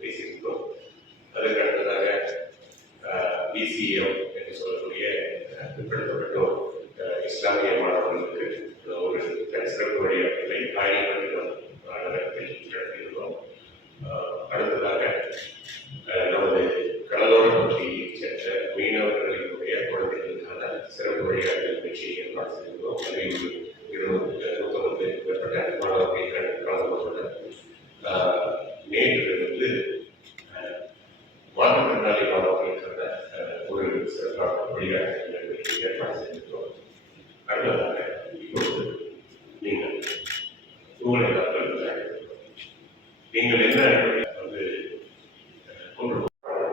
பேசியிருந்தோம். அதற்கு அடுத்ததாக பிசிஎம் என்று சொல்லக்கூடிய பிற்படுத்தப்பட்டோர் இஸ்லாமிய மாணவர்களுக்கு ஒரு சிறப்பு வழிகாட்டுதலை காயல்பட்டினம் நகரத்தில் நடத்தியிருந்தோம். அடுத்ததாக நமது கடலோர பகுதியைச் சேர்ந்த மீனவர்களினுடைய குழந்தைகளுக்கான சிறப்பு வழிகாட்டுதல் நிகழ்ச்சியை ஏற்பாடு செய்திருந்தோம். அதில் 150 மேற்பட்ட மாணவர்கள் கலந்து கொண்டனர். நேற்று மாற்றுத்திறனாளி மாணவர்களுக்கான ஒரு சிறப்பான வழிகாட்டுதல் நிகழ்ச்சியை ஏற்பாடு செய்திருந்தோம். அடுத்ததாக இப்பொழுது நீங்கள் உங்களை நீங்கள் என்ன வந்து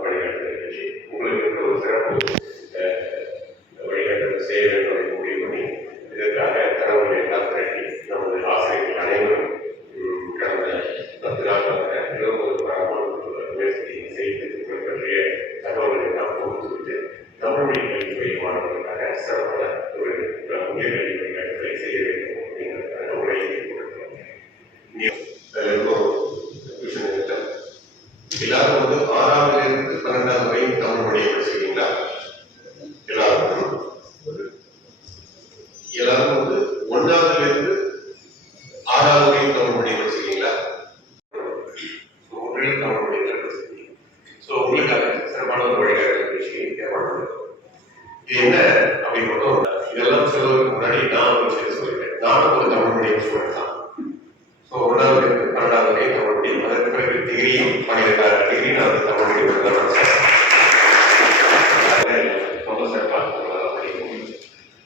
வழிகாட்டுதல் நிகழ்ச்சி உங்களுக்கு ஒரு சிறப்பு வழிகாட்டுதல் செய்ய வேண்டும் முடிவு பண்ணி இதற்காக தரவுகளை எல்லாம் திரட்டி நமது ஆசிரியர்கள் அனைவரும் கடந்த 10 நாட்களாக 20 முயற்சி செய்து பற்றிய தகவல்களை எல்லாம் கொடுத்துவிட்டு தமிழ் மொழி கல்வித்துறை மாணவர்களுக்காக சிறப்பான ஒரு உயர்கல்வி வழிகாட்டுதலை செய்ய வேண்டும் அப்படிங்கிறதுக்காக உரையை கொடுக்கிறோம். எல்லாரும் வந்து 6ஆவதிலிருந்து 12ஆவது வரை தமிழ் மொழியை படிச்சிருக்கீங்களா? எல்லாரும் வந்து 1ஆவதிலிருந்து 6ஆவது வரையும் தமிழ் மொழியை படிச்சிருக்கீங்களா? தமிழ் மொழியை படிச்சிருக்கீங்க. ஸோ உங்களுக்காக சிறப்பான ஒரு வழிகாட்டுதல் நிகழ்ச்சியை ஏற்பாடு பண்ணிருக்கோம். இது என்ன அப்படின்னு மட்டும் இதெல்லாம் சொல்வதற்கு முன்னாடி நான் ஒரு விஷயம் சொல்லிட்டேன். நானும் ஒரு தமிழ் மொழியை ஸ்டூடெண்ட் தான். ஸோ 1ஆவதிலிருந்து 12ஆவது வரை தமிழ் மொழி, அதற்கு பிறகு டிகிரியும் 12 டிகிரி நான் வந்து தமிழ் மொழி தான் ரொம்ப சிறப்பாக படிக்கும்.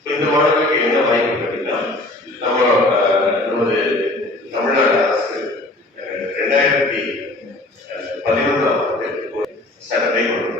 ஸோ இந்த மாணவர்களுக்கு என்ன வாய்ப்பு அப்படின்னா நமது தமிழ்நாடு அரசு 2011ஆம் ஆண்டு ஒரு சட்டத்தை கொண்டு